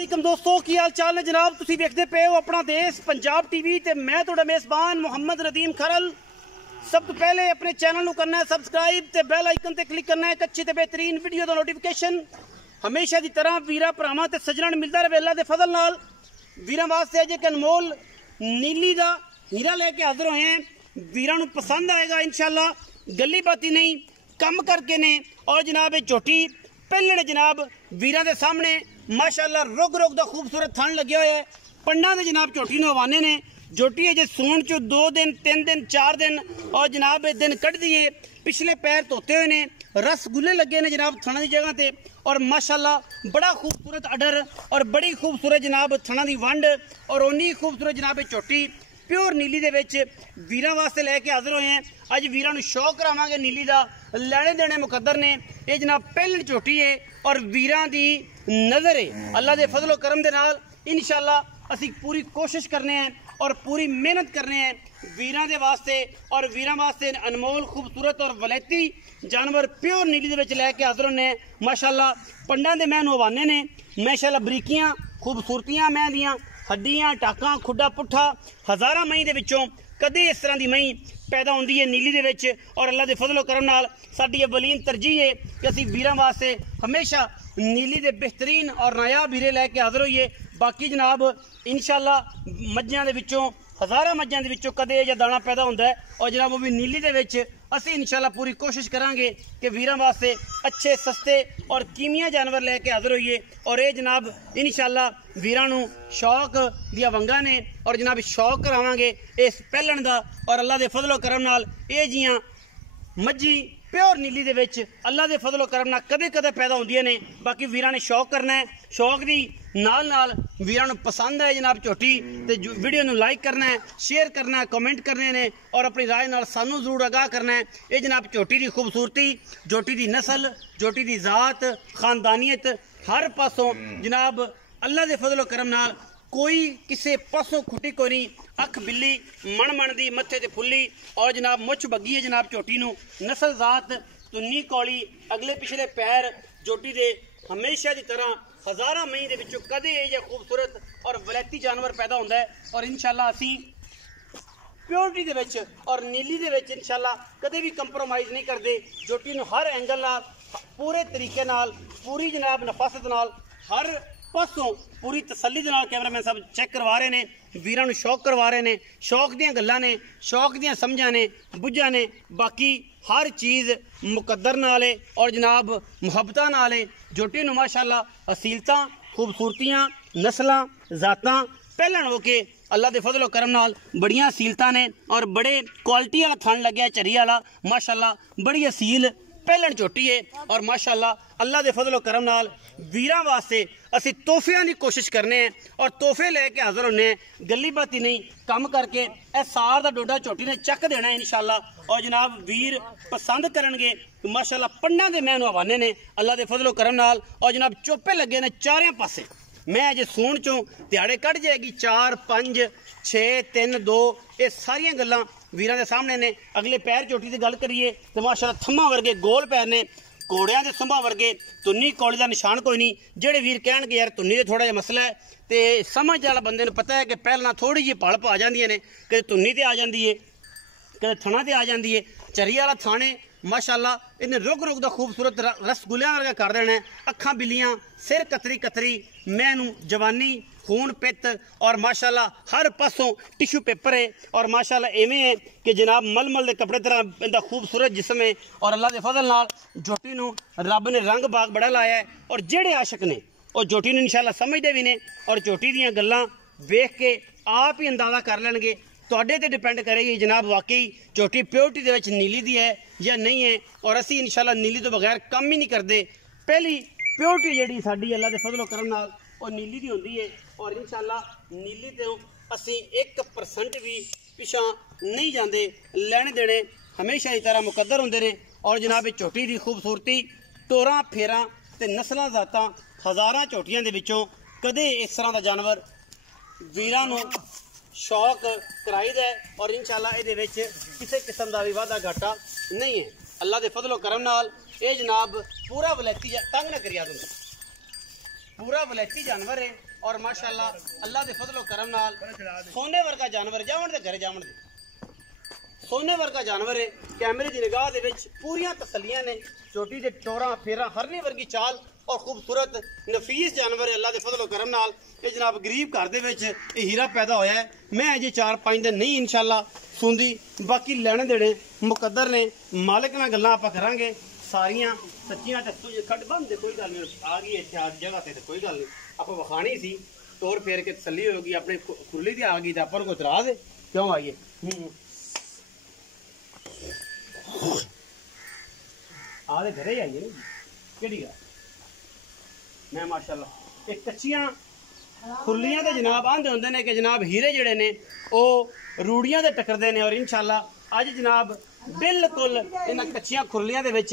वालेकुम दोस्तों की हाल चाल है जनाब। तुसी देखते पे हो अपना देश पंजाब टीवी ते मैं तुहाडा मेज़बान मुहम्मद नदीम खरल। सब तो पहले अपने चैनल को करना है सबसक्राइब ते बेल आइकन ते क्लिक करना है एक अच्छी ते बेहतरीन वीडियो का नोटिफिकेशन हमेशा की तरह वीरा भरावां ते सज्जणां मिलता रहे अल्लाह दे फजल नाल। वीरां वास्ते अज एक अनमोल नीली का हीरा लेके हाजिर होए हैं। वीरां नूं पसंद आएगा इंशाअल्लाह। गली बाती नहीं कम करके ने और जनाब ये झोटी पहले ने जनाब वीरां दे सामने माशाअल्लाह रुग रुग दा खूबसूरत थन लगे हुए है। पंडा दे जनाब झोटी नूं हवाने ने। झोटी है जो सून चो 2 दिन 3 दिन 4 दिन और जनाब एक दिन कट दिए। पिछले पैर धोते हुए ने रसगुल्ले लगे ने जनाब थना की जगह ते और माशाअल्लाह बड़ा खूबसूरत अडर और बड़ी खूबसूरत जनाब थना की वंड और उन्नी खूबसूरत जनाब झोटी प्योर नीली दे विच वीरां वास्ते लैके हाजिर होए हैं। अज वीरां नूं शौक करावांगे नीली दा। लैने देने मुकद्दर ने। ये जनाब पहली झोटी है और वीरां दी नज़र है अल्लाह दे फजलो करम दे नाल इंशाअल्लाह असी पूरी कोशिश करने हैं और पूरी मेहनत करने हैं वीरां दे वास्ते और वीरां वास्ते अनमोल खूबसूरत और वलैती जानवर प्योर नीली दे विच लैके हाजिर होने हैं। माशाअल्लाह पंडां दे मैन हवाने ने माशाअल्लाह बरीकियां खूबसूरतियां मैं दियां हड्डियां टाकां खुड्डा पुट्ठा हज़ारां मई दे विचों कदे इस तरह की मई पैदा होंदी है नीली दे विच और अल्लाह दे फजलो करम नाल साडी अवलीन तरजीह है कि असी वीरां वास्ते हमेशा नीली दे बेहतरीन और नायाब हीरे लैके हाजिर होइए। बाकी जनाब इंशाअल्लाह मज्जां दे विचों हज़ारां मज्जां दे विचों कदे या दाना पैदा होंदा है और जनाब वो भी नीली दे विच असी इंशाअल्लाह पूरी कोशिश करांगे कि वीरां वास्ते अच्छे सस्ते और कीमिया जानवर लैके हाजिर होइए। और ये जनाब इंशाअल्लाह वीरां नूं शौक दियां वंगां ने और जनाब शौक करावांगे इस पहलण दा और अल्लाह दे फजलो करम नाल ये जियां मज्जी प्योर नीली दे विच अल्लाह दे फजलो करम नाल कदे कदे पैदा होंदियां ने। बाकी वीरां ने शौक करना है शौक दी नाल वीरां नूं पसंद है जनाब झोटी ते वीडियो नूं लाइक करना है शेयर करना है कमेंट करने ने और अपनी राय नाल सानू जरूर आगाह करना है। ये जनाब झोटी की खूबसूरती झोटी की नस्ल झोटी की जात खानदानियत हर पासों जनाब अल्लाह दे फजलो करम नाल कोई किसी पासों खुटी कोई नहीं। अख बिल्ली मन दी मत्थे ते फुल्ली और जनाब मुछ बग्गी है जनाब झोटी नूं नस्ल जात तुन्नी कौली अगले पिछले पैर झोटी दे हमेशा की तरह हज़ारां मई दे विचों कदे ये खूबसूरत और वलैती जानवर पैदा होंदा है और इंशाअल्लाह असी प्योरिटी दे विच और नीली दे विच इंशाअल्लाह कदे भी कंप्रोमाइज़ नहीं करते। झोटी नूं हर एंगल नाल पूरे तरीके नाल पूरी जनाब नफासत नाल हर पासों पूरी तसल्ली दे नाल कैमरामैन साहब चेक करवा रहे ने वीरां नूं शौक करवा रहे ने शौक दियां गल्लां ने शौक दियां समझां ने बुझां ने। बाकी हर चीज़ मुकद्दर नाल है और जनाब मुहब्बतां नाल है। झोटी नूं माशाअल्लाह असीलतां खूबसूरतियां नस्लां जातां पहलण हो के अल्लाह दे फजलो करम नाल बड़ियां असीलतां ने और बड़े क्वालिटी वाला थन लग्या झरी वाला माशाअल्लाह बड़ी असील पहलण झोटी है और माशाअल्लाह अल्लाह दे फजलो करम नाल वीरां वास्ते असी तोहफियां की कोशिश करने हैं और तोहफे लैके हाजिर होने हैं। गली बाती नहीं कम करके ए सार दा डोडा झोटी ने चक देना है इंशाअल्लाह और जनाब वीर पसंद करनगे माशाअल्लाह पंडा दे मैनू हवाने ने अल्लाह दे फजलो करम नाल और जनाब चोपे लगे ने चारों पासे। मैं अजे सून चों दिहाड़े कट जाएगी 4 5 6 3 2 ये सारियां गल्लां वीरां दे सामने ने। अगले पैर झोटी की गल करिए तो माशाअल्लाह थम्मा वर्गे गोल पैर ने घोड़ियां दे संभा वर्गे तुन्नी कौली का निशान कोई नहीं। जेड़े वीर कहणगे यार तुन्नी दे थोड़ा जिहा मसला है तो समझ वाला बंदे नूं पता है कि पहलना थोड़ी जी पलप आ जांदियां ने कदे तुन्नी ते आ जांदी है कदे थना ते आ जांदी है। चरी वाला थाने माशाअल्लाह इन्हें रुग रुग दा खूबसूरत रसगुल्लियां वर्गा कर देना है। अखां बिल्लियां सिर कतरी कतरी मैनू जवानी खून पित्त और माशाअल्लाह हर पासों टिशू पेपर है और माशाअल्लाह इवें है कि जनाब मलमल के कपड़े तरह इनका खूबसूरत जिस्म है और अल्लाह के फजल नाल झोटी नूं रब ने रंग बाग बड़ा लाया है। और जेड़े आशक ने और झोटी नूं इंशाअल्लाह समझते भी ने और झोटी दीयां गल्लां वेख के आप ही अंदाजा कर लैणगे। तुहाडे ते डिपेंड करेगी जनाब वाकई झोटी प्योरिटी दे विच नीली दी है या नहीं है और असी इंशाअल्लाह नीली तो बगैर कम ही नहीं करते। पहली प्योरिटी जिहड़ी साडी अल्लाह दे फजलो करम नाल और नीली दी होंदी है और इंशाअल्लाह नीली तो असी 1% भी पिछा नहीं जाते। लैने देने हमेशा की तरह मुकद्दर होंदे ने और जनाब झोटी की खूबसूरती टोरां फेरां ते नस्लां जातां हज़ारां झोटियां दे विचों कदे इस तरह का जानवर वीरां नूं शौक कराईदा है और इंशाअल्लाह इहदे विच किसी किस्म का भी वाधा घाटा नहीं है। अल्लाह दे फजलो करम नाल ये जनाब पूरा वलैती तंग न करिया दूंगा। पूरा वलैती जानवर है और माशाअल्लाह अल्लाह के फजलो करम नाल सोने वर्गा जानवर जावन दे घरे जावन दे सोने वर्गा जानवर है। कैमरे की निगाह दे विच पूरियां तसल्लियां ने। चोटी दे टोरा फेरा हरनी वर्गी चाल और खूबसूरत नफीस जानवर है अल्लाह के फजलो करम नाल। ये जनाब गरीब घर दे विच ये हीरा पैदा होया है। मैं अजे 4-5 दिन नहीं इंशाअल्लाह सुनदी, बाकी लेने देने मुकद्दर ने। मालिक नाल गल्लां आपां करांगे सारियां सच्चियां ते खट बंद दे कोई गल नहीं। आ गई इत्थे आज जगह ते कोई गल नहीं, आपां वखाणी सी तोड़ फेर के तसल्ली होगी। अपने खुरली ते आ गई ते आपां को इतराज है क्यों आइए। आदे घरे ही आइए केड़ी गल मैं माशाअल्लाह एक कच्चियां खुरलियां ते जनाब आंदे होंदे ने कि जनाब हीरे जड़े ने ओ रूड़ियां दे टकरदे ने। और इंशाअल्लाह अज जनाब बिल्कुल इन कच्चियां खुरलियां दे विच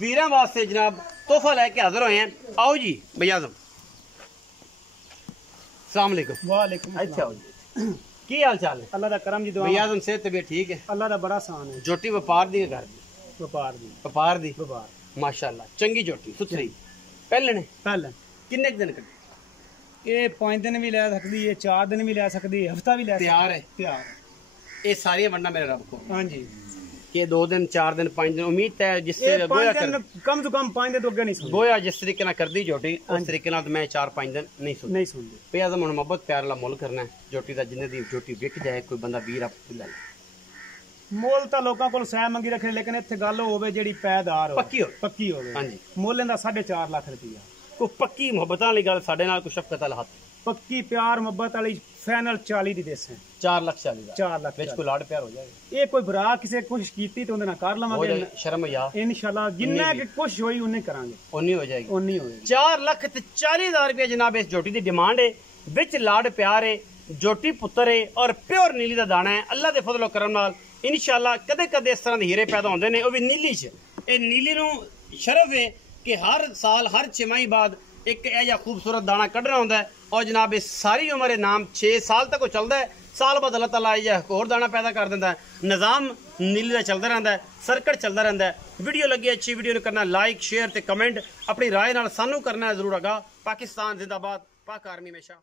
वीरां वास्ते जनाब तोहफा लेके हाजिर होए हैं। आओ जी भैया आजम, अस्सलाम वालेकुम। वालेकुम अच्छा आओ जी, की हाल चाल है? अल्लाह दा करम जी, दुआ भैया आजम सेहत तबीयत ठीक है? अल्लाह दा बड़ा आसान है। जोटी व्यापार दी घर दी व्यापार दी व्यापार माशाअल्लाह चंगी जोटी सुथरी पहले ने पहले किन्ने दिन कटे ये 5 दिन भी ले सकती है, 4 दिन भी ले सकती है, हफ्ता भी ले तैयार है तैयार। ये सारी वंडा मेरे रब को हाँ जी, कि 2 दिन 4 दिन 5 दिन उम्मीद है जिससे गोया कर कम से कम 5 दिन तो अगे नहीं सुन गोया जिस तरीके ना कर दी जोटी उस तरीके ना मैं 4-5 दिन नहीं सुन नहीं सुनती। पे आजम हुण मोहब्बत प्यार वाला मुल करना है जोटी दा। जिन्ने दी जोटी विक जाए कोई बंदा वीर आप ले ले। मोल तो लोगों को सह मंगी रखने, लेकिन इत्थे गल होवे जेड़ी पैदार पक्की होवे। हाँ जी, मोल इंदा 4.5 लाख रुपया। कोई पक्की मोहब्बत वाली गल साडे नाल कोई शफकत वाला हाथ पक्की प्यार मोहब्बत वाली फाइनल 40 दी देसे 4,40,000 4 लाख विच कोई लाड़ प्यार हो जाएगा। ये कोई भरा किसे कोशिश कीती तो उहदे नाल कर हो लवांगे जाए शर्म या इंशाल्लाह। जिन्ना कि कोशिश होई उन्ने करांगे, उन्नी हो जाएगी। उन्नी होएगी। 4,40,000 रुपया जनाब इस जोटी की डिमांड है। विच लाड़ प्यार है, जोटी पुत्र है और प्योर नीली का दाना है। अल्लाह के फजलो करम नाल इंशाअल्लाह कदे कदे इस तरह के हीरे पैदा होंदे ने, वो भी नीली च। ये नीली नूं शरफ है कि हर साल हर 6 माही बाद एक ऐसा खूबसूरत दाना कढ़ना होंदा है। और जनाब इस सारी उम्र नाम 6 साल तक वो चलता है। साल बाद अल्लाह ताला यह होर दाना पैदा कर देता है। निज़ाम नीली का चलता रहता है, सर्कट चलता रहता है। वीडियो लगी अच्छी वीडियो ने करना लाइक शेयर ते कमेंट, अपनी राय नाल सानू करना जरूर आगा। पाकिस्तान जिंदाबाद, पाक आर्मी हमेशा।